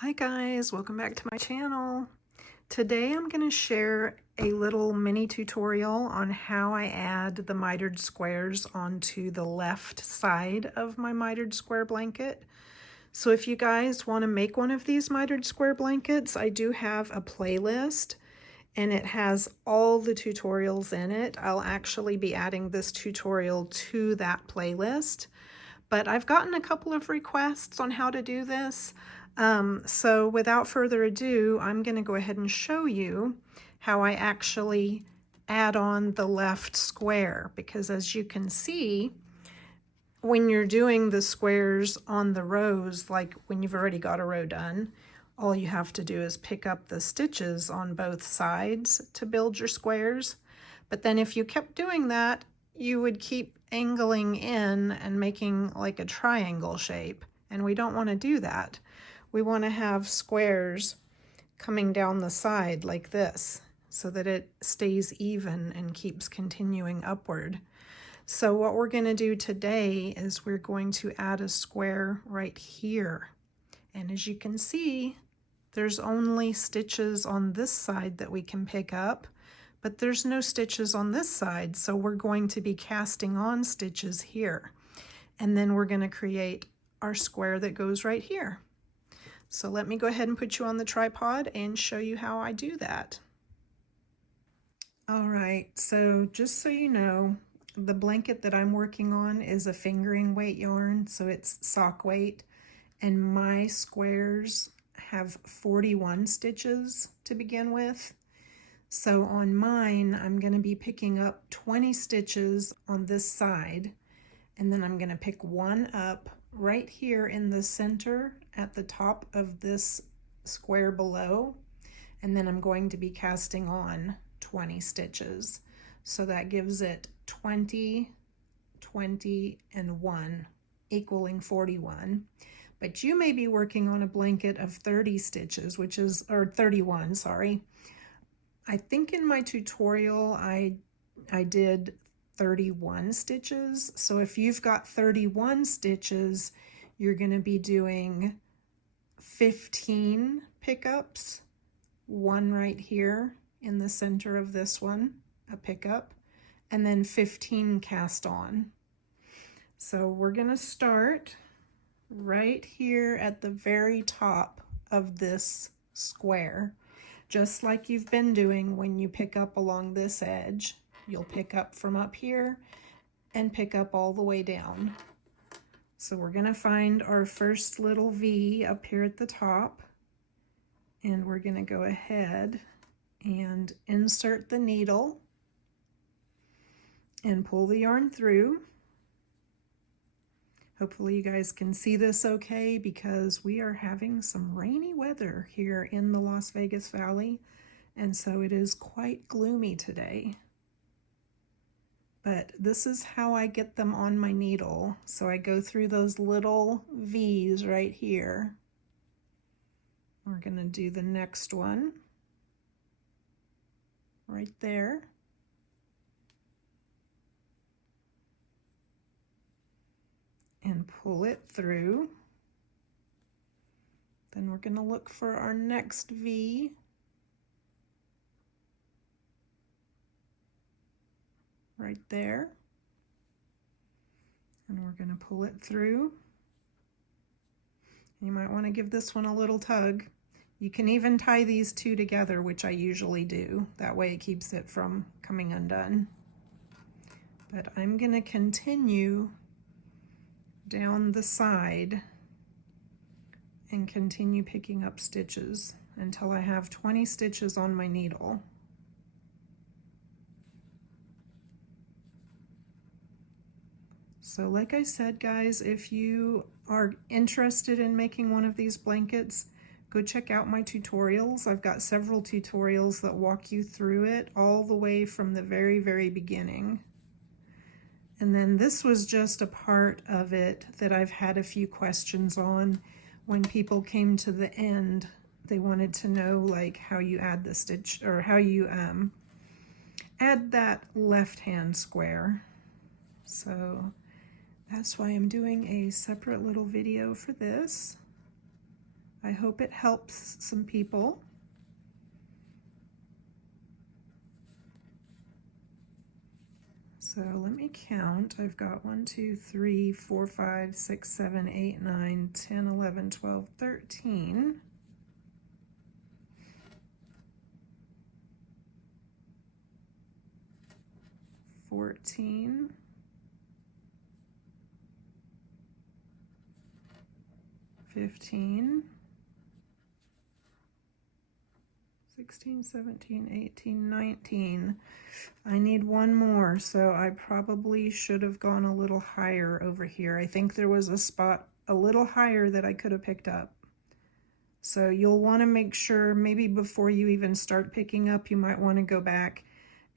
Hi guys, welcome back to my channel. Today I'm going to share a little mini tutorial on how I add the mitered squares onto the left side of my mitered square blanket. So if you guys want to make one of these mitered square blankets, I do have a playlist and it has all the tutorials in it. I'll actually be adding this tutorial to that playlist. But I've gotten a couple of requests on how to do this. So without further ado, I'm going to go ahead and show you how I actually add on the left square, because as you can see, when you're doing the squares on the rows, like when you've already got a row done, all you have to do is pick up the stitches on both sides to build your squares. But then if you kept doing that, you would keep angling in and making like a triangle shape, and we don't want to do that. We want to have squares coming down the side like this so that it stays even and keeps continuing upward. So what we're going to do today is we're going to add a square right here. And as you can see, there's only stitches on this side that we can pick up, but there's no stitches on this side. So we're going to be casting on stitches here. And then we're going to create our square that goes right here. So let me go ahead and put you on the tripod and show you how I do that. All right, so just so you know, the blanket that I'm working on is a fingering weight yarn, so it's sock weight, and my squares have 41 stitches to begin with. So on mine, I'm going to be picking up 20 stitches on this side, and then I'm going to pick one up right here in the center at the top of this square below, and then I'm going to be casting on 20 stitches. So that gives it 20, 20, and 1, equaling 41. But you may be working on a blanket of 30 stitches, which is, or 31, sorry. I think in my tutorial I did 31 stitches. So if you've got 31 stitches, you're going to be doing 15 pickups, one right here in the center of this one, a pickup, and then 15 cast on. So we're going to start right here at the very top of this square, just like you've been doing when you pick up along this edge. You'll pick up from up here and pick up all the way down. So we're going to find our first little V up here at the top, and we're going to go ahead and insert the needle and pull the yarn through. Hopefully you guys can see this okay, because we are having some rainy weather here in the Las Vegas Valley, and so it is quite gloomy today. But this is how I get them on my needle. So I go through those little V's right here. We're going to do the next one right there. And pull it through. Then we're going to look for our next V. Right there. And we're going to pull it through. You might want to give this one a little tug. You can even tie these two together, which I usually do. That way it keeps it from coming undone. But I'm going to continue down the side and continue picking up stitches until I have 20 stitches on my needle. So like I said, guys, if you are interested in making one of these blankets, go check out my tutorials. I've got several tutorials that walk you through it all the way from the very, very beginning. And then this was just a part of it that I've had a few questions on. When people came to the end, they wanted to know like how you add the stitch, or how you add that left-hand square. So that's why I'm doing a separate little video for this. I hope it helps some people. So let me count. I've got 1, 2, 3, 4, 5, 6, 7, 8, 9, 10, 11, 12, 13. 14. 15. 16, 17, 18, 19. I need one more, so I probably should have gone a little higher over here. I think there was a spot a little higher that I could have picked up. So you'll want to make sure, maybe before you even start picking up, you might want to go back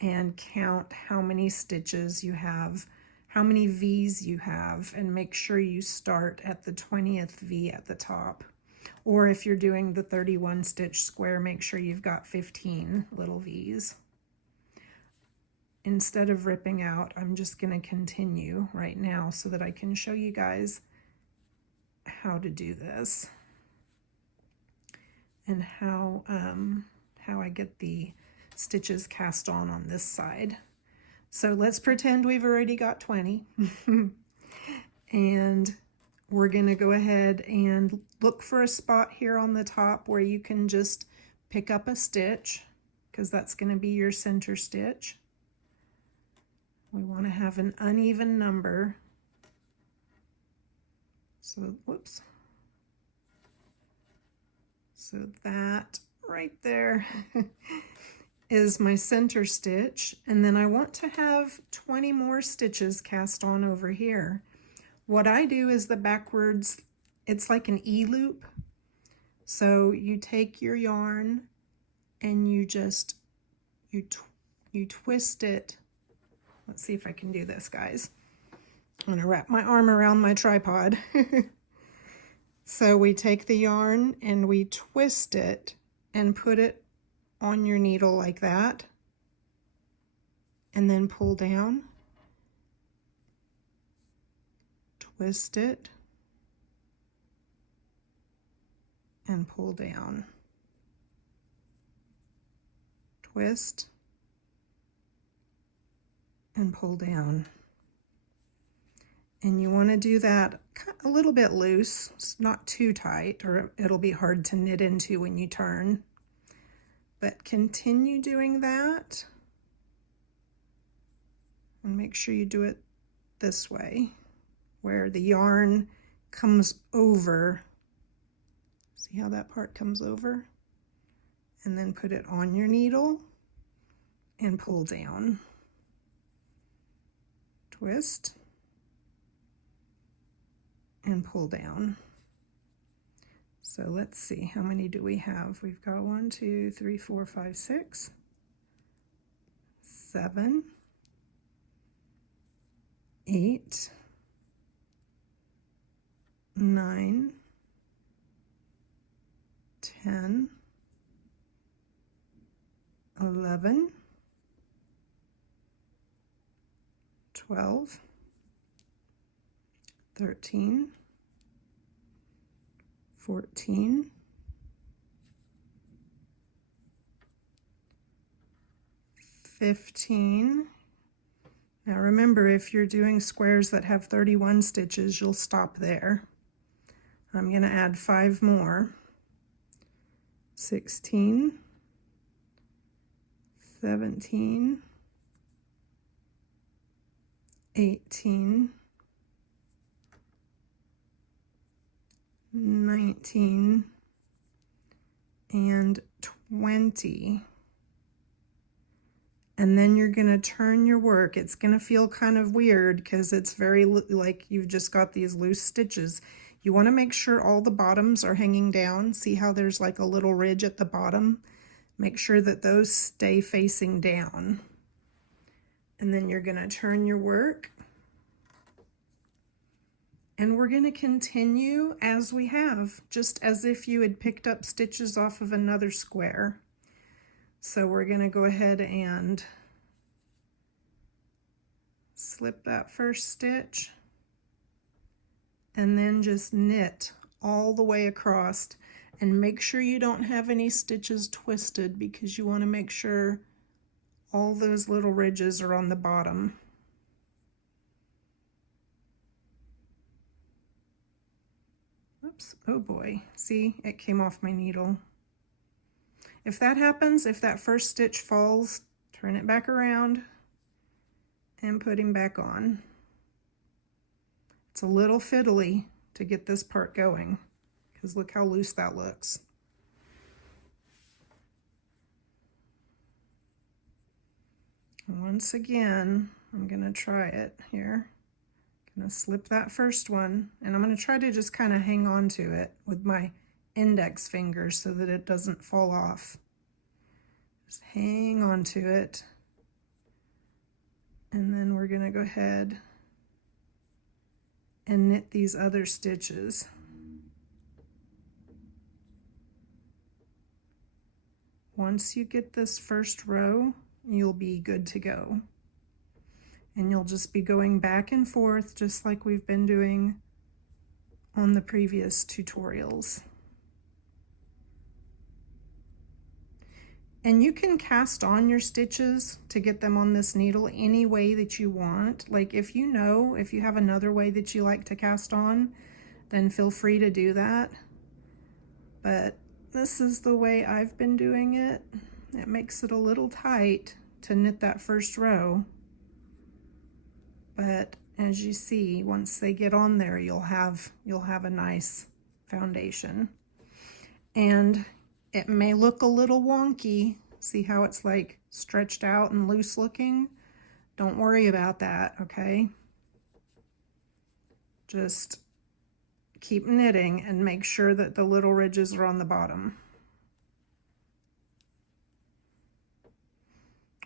and count how many stitches you have, how many V's you have, and make sure you start at the 20th V at the top. Or if you're doing the 31 stitch square, make sure you've got 15 little V's. Instead of ripping out, I'm just going to continue right now so that I can show you guys how to do this and how I get the stitches cast on this side. So let's pretend we've already got 20 and we're going to go ahead and look for a spot here on the top where you can just pick up a stitch, because that's going to be your center stitch. We want to have an uneven number. So, whoops. So that right there is my center stitch. And then I want to have 20 more stitches cast on over here. What I do is the backwards, it's like an E-loop. So you take your yarn and you just, you twist it. Let's see if I can do this, guys. I'm gonna wrap my arm around my tripod. So we take the yarn and we twist it and put it on your needle like that, and then pull down. Twist it and pull down. Twist and pull down. And you want to do that a little bit loose. It's not too tight or it'll be hard to knit into when you turn. But continue doing that. And make sure you do it this way, where the yarn comes over. See how that part comes over? And then put it on your needle and pull down. Twist and pull down. So let's see, how many do we have? We've got 1, 2, 3, 4, 5, 6, 7, 8, 9, 10, 11, 12, 13, 14, 15. Now remember, if you're doing squares that have 31 stitches, you'll stop there. I'm going to add 5 more. 16, 17, 18, 19, and 20. And then you're going to turn your work. It's going to feel kind of weird because it's very like you've just got these loose stitches. You want to make sure all the bottoms are hanging down. See how there's like a little ridge at the bottom? Make sure that those stay facing down. And then you're going to turn your work. And we're going to continue as we have, just as if you had picked up stitches off of another square. So we're going to go ahead and slip that first stitch and then just knit all the way across. And make sure you don't have any stitches twisted, because you want to make sure all those little ridges are on the bottom. Oops, oh boy, see, it came off my needle. If that happens, if that first stitch falls, turn it back around and put him back on. It's a little fiddly to get this part going, because look how loose that looks. Once again, I'm gonna try it here. I'm gonna slip that first one, and I'm gonna try to just kind of hang on to it with my index finger so that it doesn't fall off. Just hang on to it. And then we're gonna go ahead and knit these other stitches. Once you get this first row, you'll be good to go. And you'll just be going back and forth just like we've been doing on the previous tutorials. And you can cast on your stitches to get them on this needle any way that you want. Like if you have another way that you like to cast on, then feel free to do that. But this is the way I've been doing it. It makes it a little tight to knit that first row. But as you see, once they get on there, you'll have a nice foundation. And it may look a little wonky. See how it's like stretched out and loose looking? Don't worry about that, okay? Just keep knitting and make sure that the little ridges are on the bottom.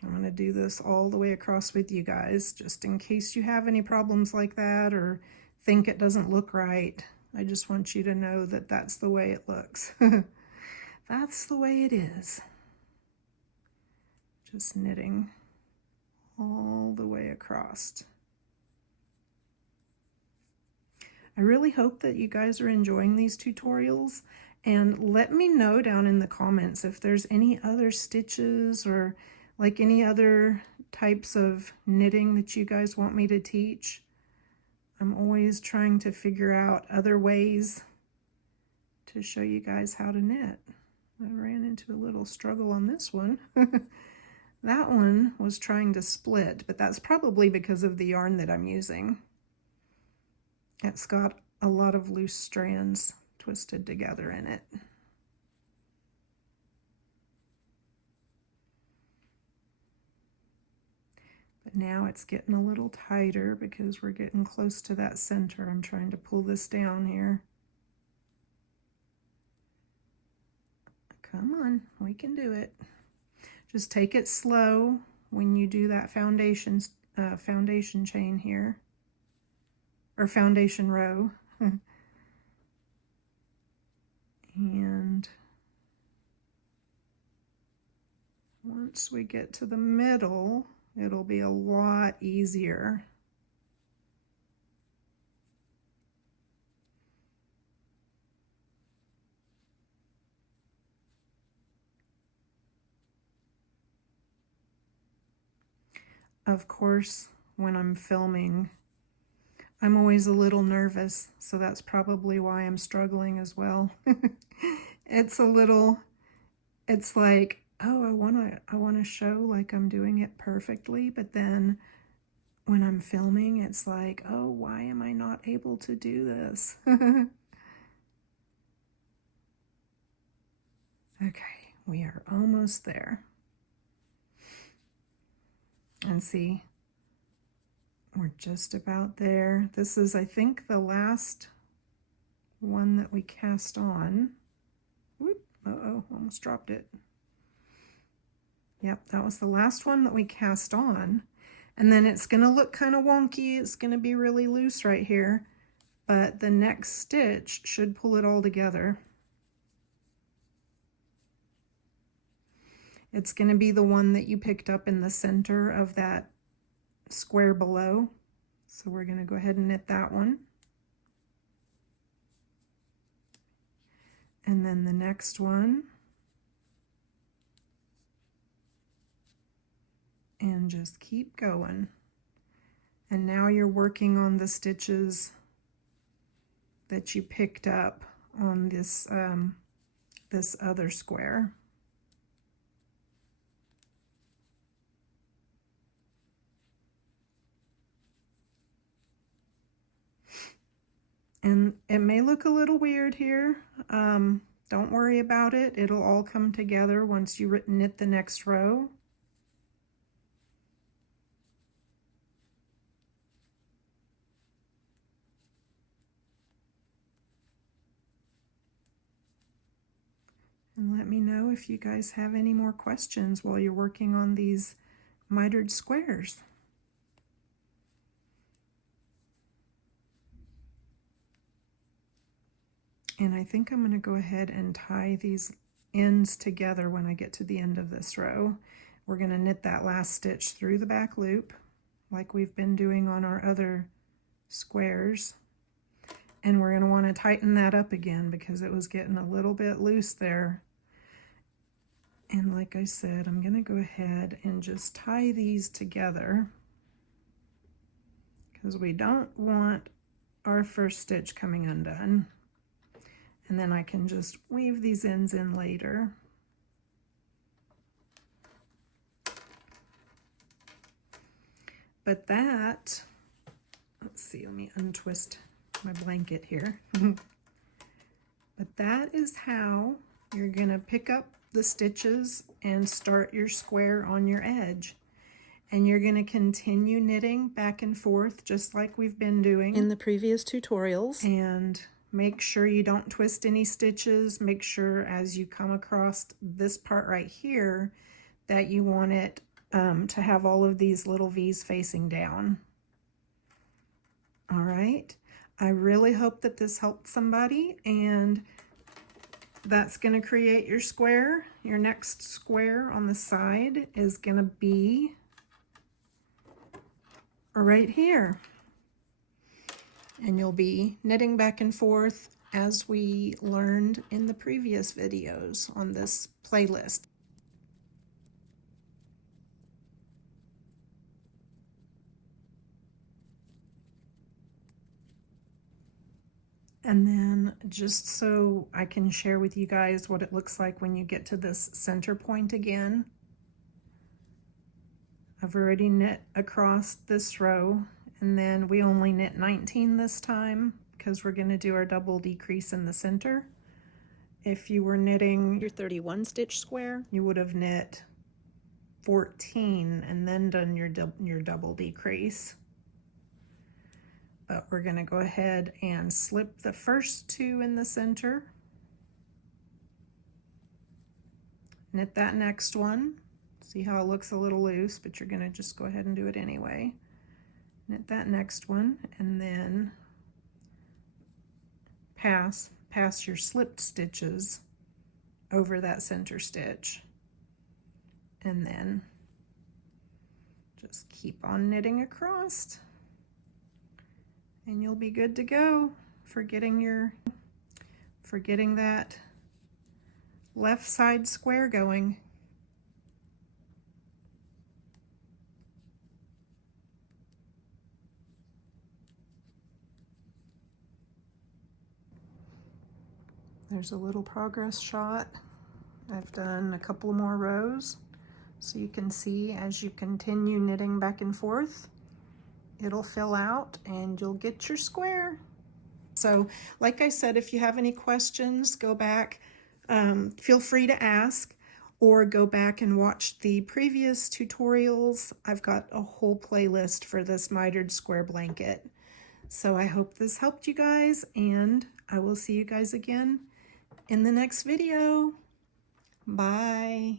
I'm going to do this all the way across with you guys, just in case you have any problems like that or think it doesn't look right. I just want you to know that that's the way it looks. That's the way it is. Just knitting all the way across. I really hope that you guys are enjoying these tutorials, and let me know down in the comments if there's any other stitches or like any other types of knitting that you guys want me to teach. I'm always trying to figure out other ways to show you guys how to knit. I ran into a little struggle on this one. That one was trying to split, but that's probably because of the yarn that I'm using. It's got a lot of loose strands twisted together in it. But now it's getting a little tighter because we're getting close to that center. I'm trying to pull this down here. Come on, we can do it. Just take it slow when you do that foundation chain here, or foundation row. And once we get to the middle, it'll be a lot easier. Of course, when I'm filming, I'm always a little nervous, so that's probably why I'm struggling as well. It's like, oh, I wanna show like I'm doing it perfectly, but then when I'm filming, it's like, oh, why am I not able to do this? Okay, we are almost there. And see, we're just about there. This is, I think, the last one that we cast on. Whoop, uh-oh, almost dropped it. Yep, that was the last one that we cast on. And then it's gonna look kind of wonky. It's gonna be really loose right here, but the next stitch should pull it all together. It's going to be the one that you picked up in the center of that square below. So we're going to go ahead and knit that one. And then the next one. And just keep going. And now you're working on the stitches that you picked up on this this other square. And it may look a little weird here. Don't worry about it. It'll all come together once you knit the next row. And let me know if you guys have any more questions while you're working on these mitered squares. And I think I'm going to go ahead and tie these ends together when I get to the end of this row. We're going to knit that last stitch through the back loop like we've been doing on our other squares. And we're going to want to tighten that up again because it was getting a little bit loose there. And like I said, I'm going to go ahead and just tie these together because we don't want our first stitch coming undone. And then I can just weave these ends in later. But that, let's see, let me untwist my blanket here. But that is how you're gonna pick up the stitches and start your square on your edge. And you're gonna continue knitting back and forth just like we've been doing in the previous tutorials. And make sure you don't twist any stitches. Make sure as you come across this part right here that you want it to have all of these little V's facing down. All right, I really hope that this helped somebody, and that's going to create your square. Your next square on the side is going to be right here. And you'll be knitting back and forth as we learned in the previous videos on this playlist. And then just so I can share with you guys what it looks like when you get to this center point again, I've already knit across this row. And then we only knit 19 this time because we're going to do our double decrease in the center. If you were knitting your 31 stitch square, you would have knit 14 and then done your double decrease. But we're going to go ahead and slip the first two in the center. Knit that next one. See how it looks a little loose, but you're going to just go ahead and do it anyway. Knit that next one, and then pass your slipped stitches over that center stitch, and then just keep on knitting across, and you'll be good to go for getting that left side square going. There's a little progress shot. I've done a couple more rows, so you can see as you continue knitting back and forth, it'll fill out and you'll get your square. So like I said, if you have any questions, go back, feel free to ask, or go back and watch the previous tutorials. I've got a whole playlist for this mitered square blanket. So I hope this helped you guys, and I will see you guys again in the next video. Bye.